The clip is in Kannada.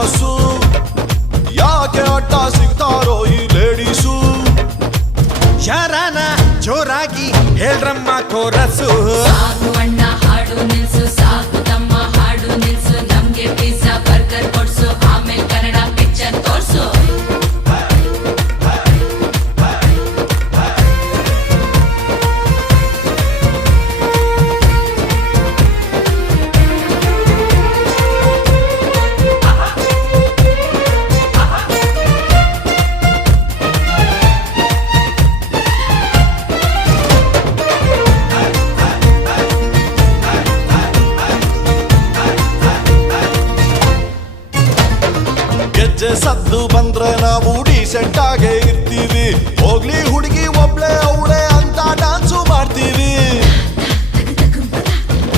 ಫೇಮಸ್ಸು. ಯಾಕೆ ಅಡ್ಡ ಸಿಗ್ತಾರೋ ಈ ಲೇಡೀಸು. ಯಾರಾನ ಜೋರಾಗಿ ಹೇಳ್ರಮ್ಮ ಕೋರಸು. ಸಾಕು ಅಣ್ಣ ಹಾಡು ನಿಲ್ಸು, ಸಾಕು ತಮ್ಮ ಹಾಡು ನಿಲ್ಸು. ನಮ್ಗೆ ಪಿಜ್ಜಾ ಬರ್ಗರ್ ಕೊಡ್ಸು, ಆಮೇಲೆ ಕನ್ನಡ ಪಿಕ್ಚರ್ ತೋರ್ಸು. ಗೆಜ್ಜೆ ಸದ್ದು ಬಂದ್ರೆ ನಾವು ಡೀಸೆಂಟ್ ಆಗೇ